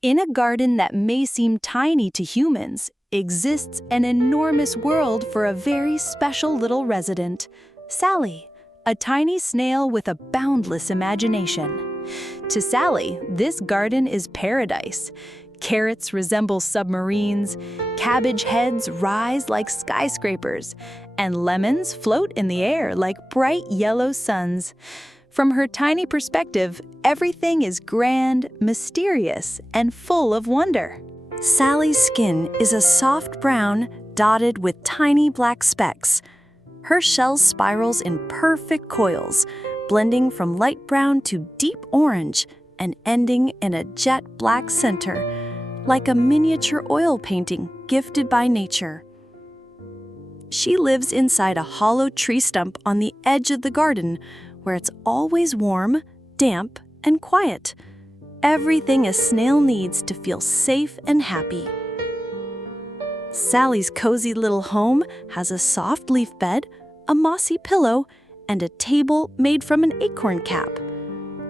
In a garden that may seem tiny to humans, exists an enormous world for a very special little resident, Sally, a tiny snail with a boundless imagination. To Sally, this garden is paradise. Carrots resemble submarines, cabbage heads rise like skyscrapers, and lemons float in the air like bright yellow suns. From her tiny perspective, everything is grand, mysterious, and full of wonder. Sally's skin is a soft brown dotted with tiny black specks. Her shell spirals in perfect coils, blending from light brown to deep orange and ending in a jet black center, like a miniature oil painting gifted by nature. She lives inside a hollow tree stump on the edge of the garden, where it's always warm, damp, and quiet. Everything a snail needs to feel safe and happy. Sally's cozy little home has a soft leaf bed, a mossy pillow, and a table made from an acorn cap.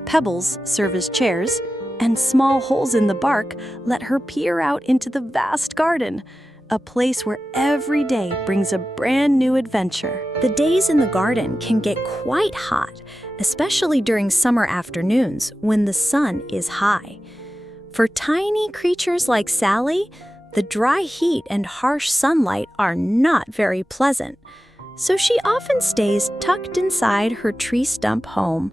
Pebbles serve as chairs, and small holes in the bark let her peer out into the vast garden, a place where every day brings a brand new adventure. The days in the garden can get quite hot, especially during summer afternoons when the sun is high. For tiny creatures like Sally, the dry heat and harsh sunlight are not very pleasant, so she often stays tucked inside her tree stump home,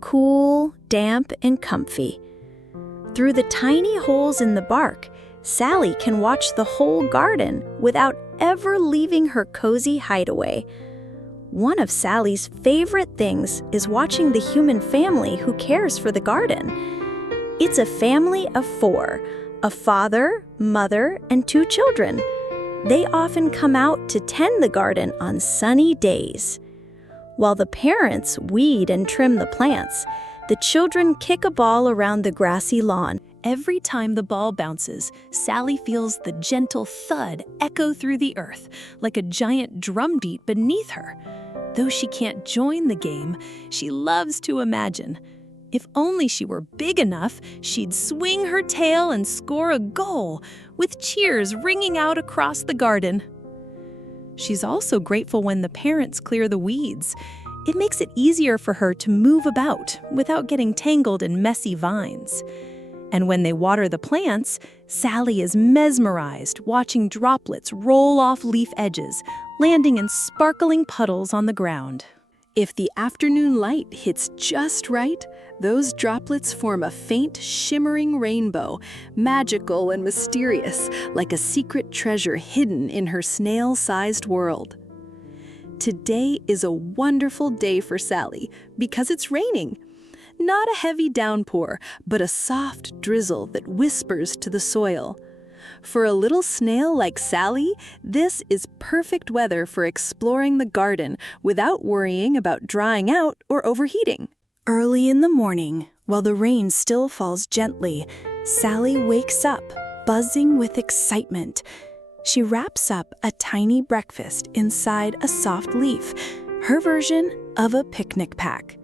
cool, damp, and comfy. Through the tiny holes in the bark, Sally can watch the whole garden without ever leaving her cozy hideaway. One of Sally's favorite things is watching the human family who cares for the garden. It's a family of 4, a father, mother, and 2 children. They often come out to tend the garden on sunny days. While the parents weed and trim the plants, the children kick a ball around the grassy lawn. Every time the ball bounces, Sally feels the gentle thud echo through the earth, like a giant drumbeat beneath her. Though she can't join the game, she loves to imagine. If only she were big enough, she'd swing her tail and score a goal, with cheers ringing out across the garden. She's also grateful when the parents clear the weeds. It makes it easier for her to move about without getting tangled in messy vines. And when they water the plants, Sally is mesmerized watching droplets roll off leaf edges, landing in sparkling puddles on the ground. If the afternoon light hits just right, those droplets form a faint, shimmering rainbow, magical and mysterious, like a secret treasure hidden in her snail-sized world. Today is a wonderful day for Sally because it's raining. Not a heavy downpour, but a soft drizzle that whispers to the soil. For a little snail like Sally, this is perfect weather for exploring the garden without worrying about drying out or overheating. Early in the morning, while the rain still falls gently, Sally wakes up, buzzing with excitement. She wraps up a tiny breakfast inside a soft leaf, her version of a picnic pack.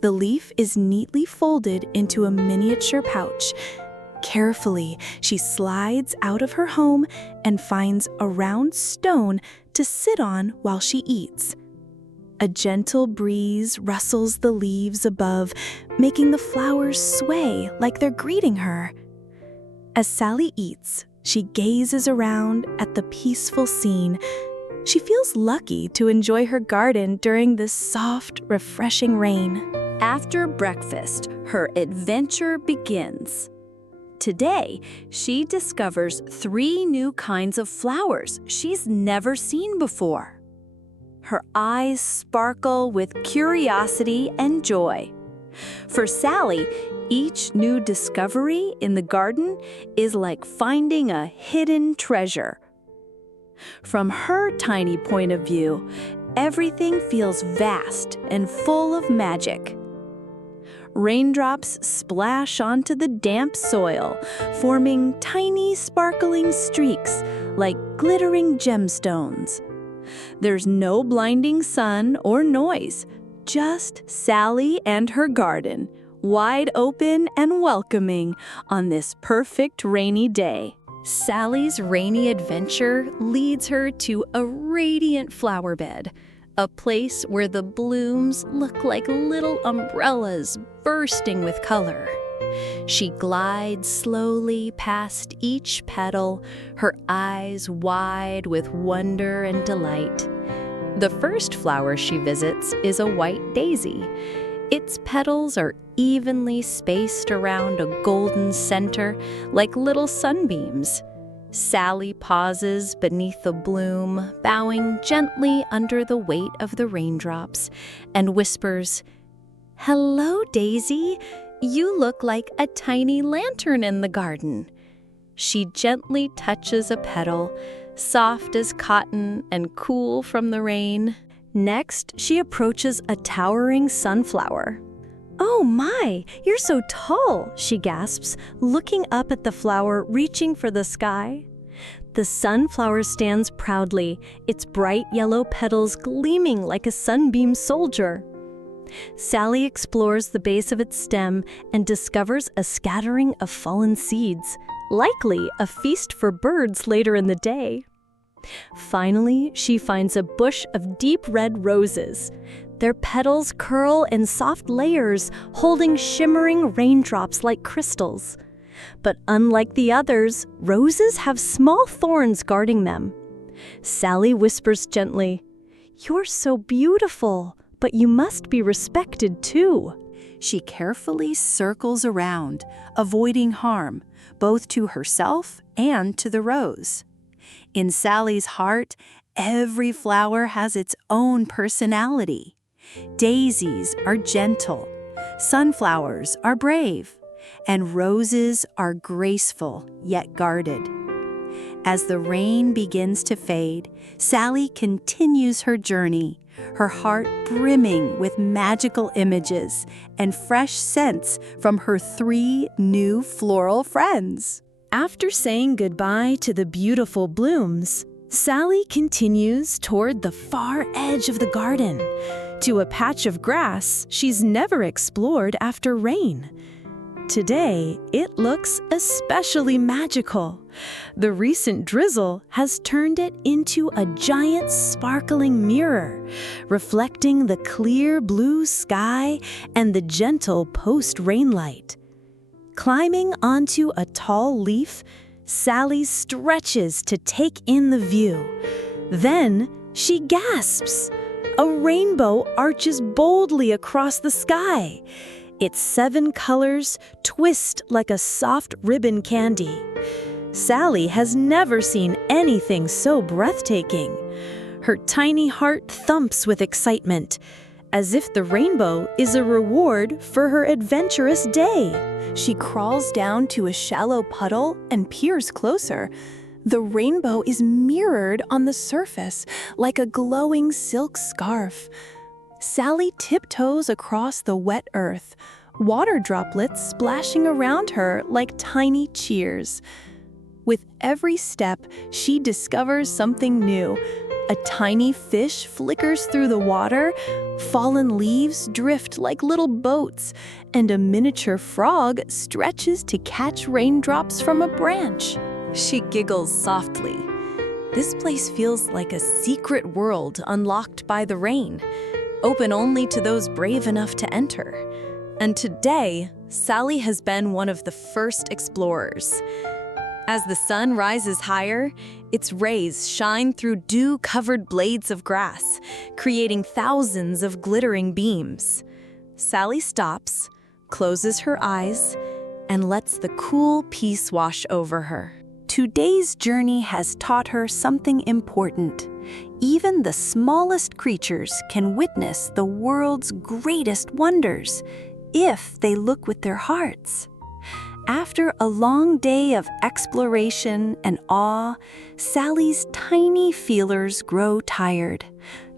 The leaf is neatly folded into a miniature pouch. Carefully, she slides out of her home and finds a round stone to sit on while she eats. A gentle breeze rustles the leaves above, making the flowers sway like they're greeting her. As Sally eats, she gazes around at the peaceful scene. She feels lucky to enjoy her garden during this soft, refreshing rain. After breakfast, her adventure begins. Today, she discovers 3 new kinds of flowers she's never seen before. Her eyes sparkle with curiosity and joy. For Sally, each new discovery in the garden is like finding a hidden treasure. From her tiny point of view, everything feels vast and full of magic. Raindrops splash onto the damp soil, forming tiny sparkling streaks like glittering gemstones. There's no blinding sun or noise, just Sally and her garden, wide open and welcoming on this perfect rainy day. Sally's rainy adventure leads her to a radiant flower bed, a place where the blooms look like little umbrellas bursting with color. She glides slowly past each petal, her eyes wide with wonder and delight. The first flower she visits is a white daisy. Its petals are evenly spaced around a golden center like little sunbeams. Sally pauses beneath the bloom, bowing gently under the weight of the raindrops, and whispers, "Hello, Daisy. You look like a tiny lantern in the garden." She gently touches a petal, soft as cotton and cool from the rain. Next, she approaches a towering sunflower. "Oh my, you're so tall," she gasps, looking up at the flower reaching for the sky. The sunflower stands proudly, its bright yellow petals gleaming like a sunbeam soldier. Sally explores the base of its stem and discovers a scattering of fallen seeds, likely a feast for birds later in the day. Finally, she finds a bush of deep red roses. Their petals curl in soft layers, holding shimmering raindrops like crystals. But unlike the others, roses have small thorns guarding them. Sally whispers gently, "You're so beautiful, but you must be respected too." She carefully circles around, avoiding harm, both to herself and to the rose. In Sally's heart, every flower has its own personality. Daisies are gentle, sunflowers are brave, and roses are graceful yet guarded. As the rain begins to fade, Sally continues her journey, her heart brimming with magical images and fresh scents from her 3 new floral friends. After saying goodbye to the beautiful blooms, Sally continues toward the far edge of the garden, to a patch of grass she's never explored after rain. Today, it looks especially magical. The recent drizzle has turned it into a giant sparkling mirror, reflecting the clear blue sky and the gentle post-rain light. Climbing onto a tall leaf, Sally stretches to take in the view. Then she gasps. A rainbow arches boldly across the sky. Its 7 colors twist like a soft ribbon candy. Sally has never seen anything so breathtaking. Her tiny heart thumps with excitement, as if the rainbow is a reward for her adventurous day. She crawls down to a shallow puddle and peers closer. The rainbow is mirrored on the surface like a glowing silk scarf. Sally tiptoes across the wet earth, water droplets splashing around her like tiny cheers. With every step, she discovers something new. A tiny fish flickers through the water, fallen leaves drift like little boats, and a miniature frog stretches to catch raindrops from a branch. She giggles softly. This place feels like a secret world unlocked by the rain, open only to those brave enough to enter. And today, Sally has been one of the first explorers. As the sun rises higher, its rays shine through dew-covered blades of grass, creating thousands of glittering beams. Sally stops, closes her eyes, and lets the cool peace wash over her. Today's journey has taught her something important. Even the smallest creatures can witness the world's greatest wonders if they look with their hearts. After a long day of exploration and awe, Sally's tiny feelers grow tired.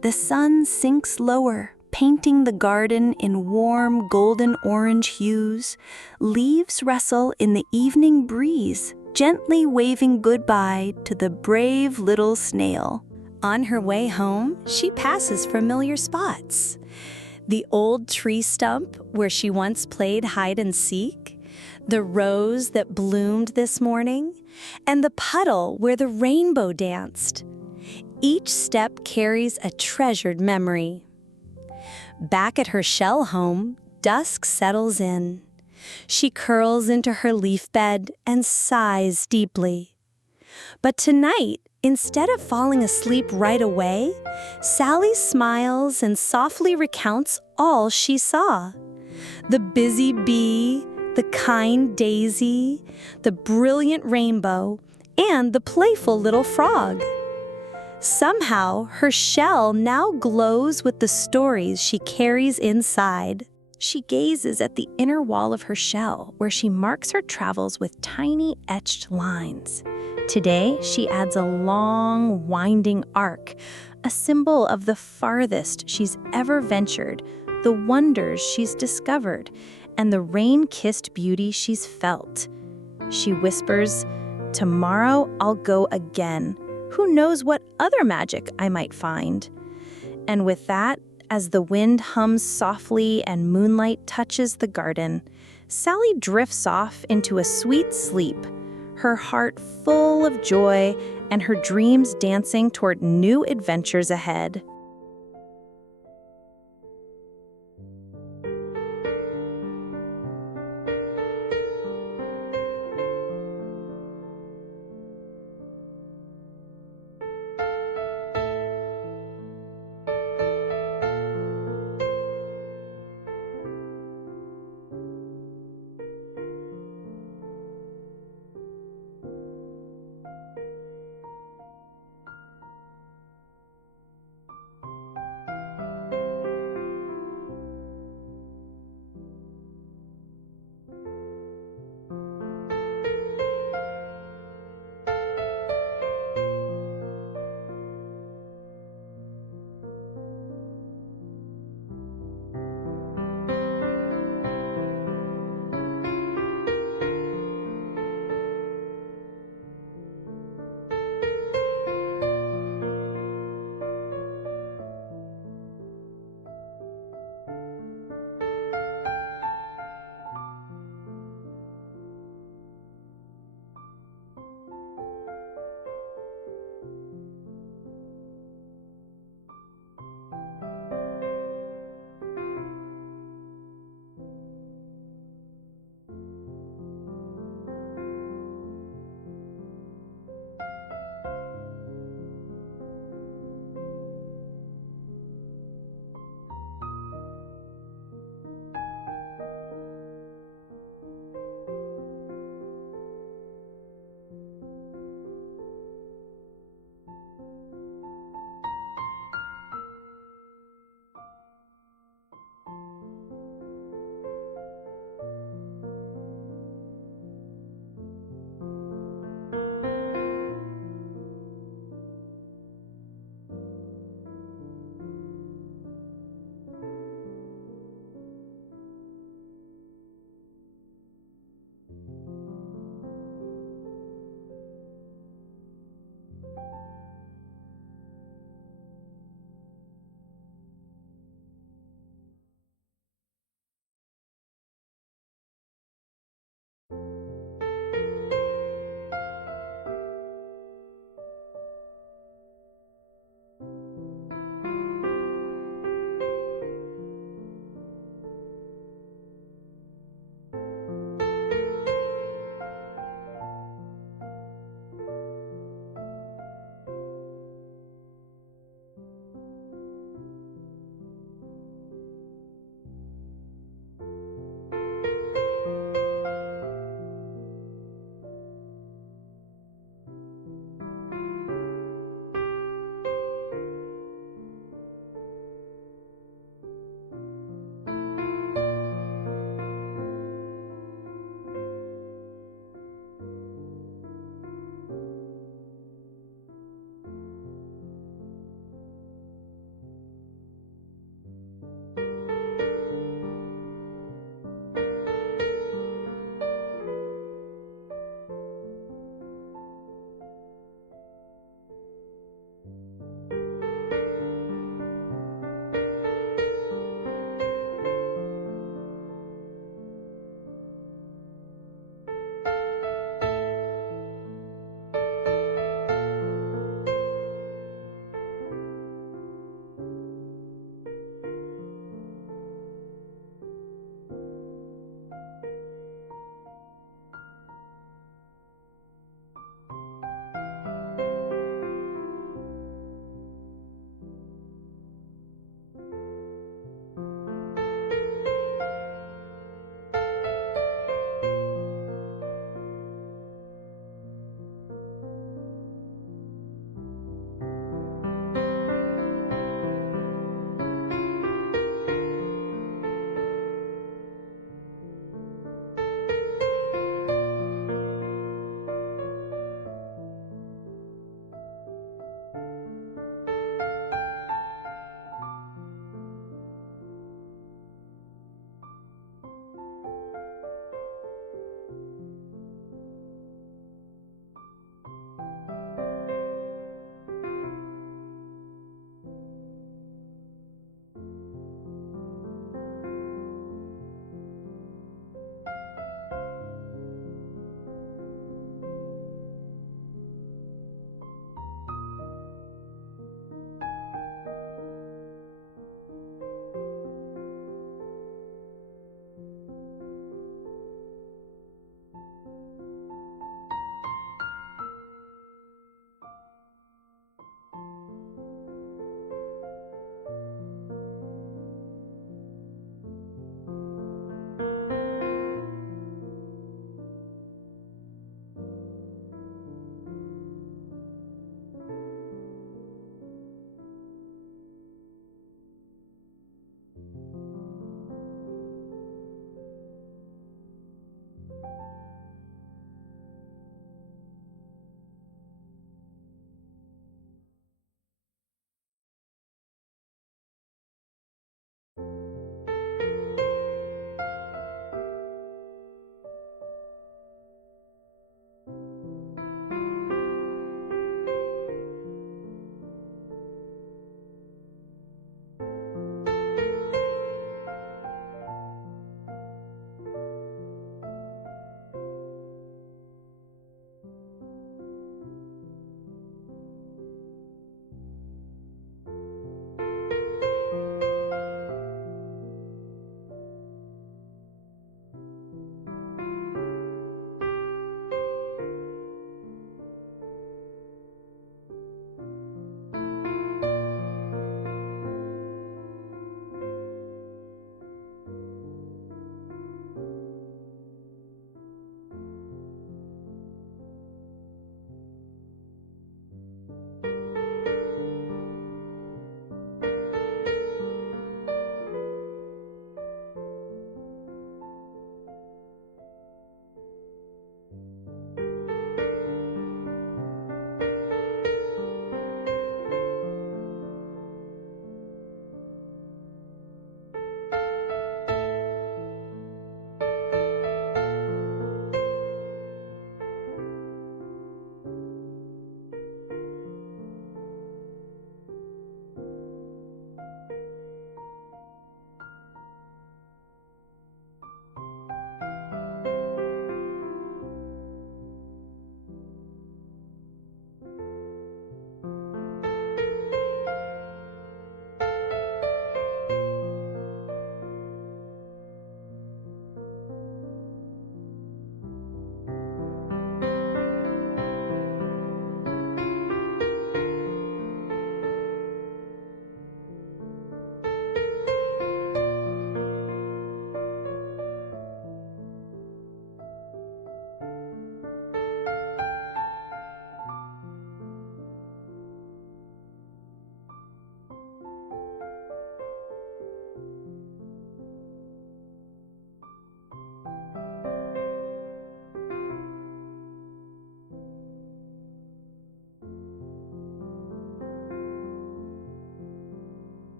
The sun sinks lower, painting the garden in warm golden-orange hues. Leaves rustle in the evening breeze, gently waving goodbye to the brave little snail. On her way home, she passes familiar spots. The old tree stump where she once played hide and seek, the rose that bloomed this morning, and the puddle where the rainbow danced. Each step carries a treasured memory. Back at her shell home, dusk settles in. She curls into her leaf bed and sighs deeply. But tonight, instead of falling asleep right away, Sally smiles and softly recounts all she saw. The busy bee, the kind daisy, the brilliant rainbow, and the playful little frog. Somehow, her shell now glows with the stories she carries inside. She gazes at the inner wall of her shell, where she marks her travels with tiny etched lines. Today, she adds a long, winding arc, a symbol of the farthest she's ever ventured, the wonders she's discovered, and the rain-kissed beauty she's felt. She whispers, "Tomorrow I'll go again. Who knows what other magic I might find?" And with that, as the wind hums softly and moonlight touches the garden, Sally drifts off into a sweet sleep, her heart full of joy and her dreams dancing toward new adventures ahead.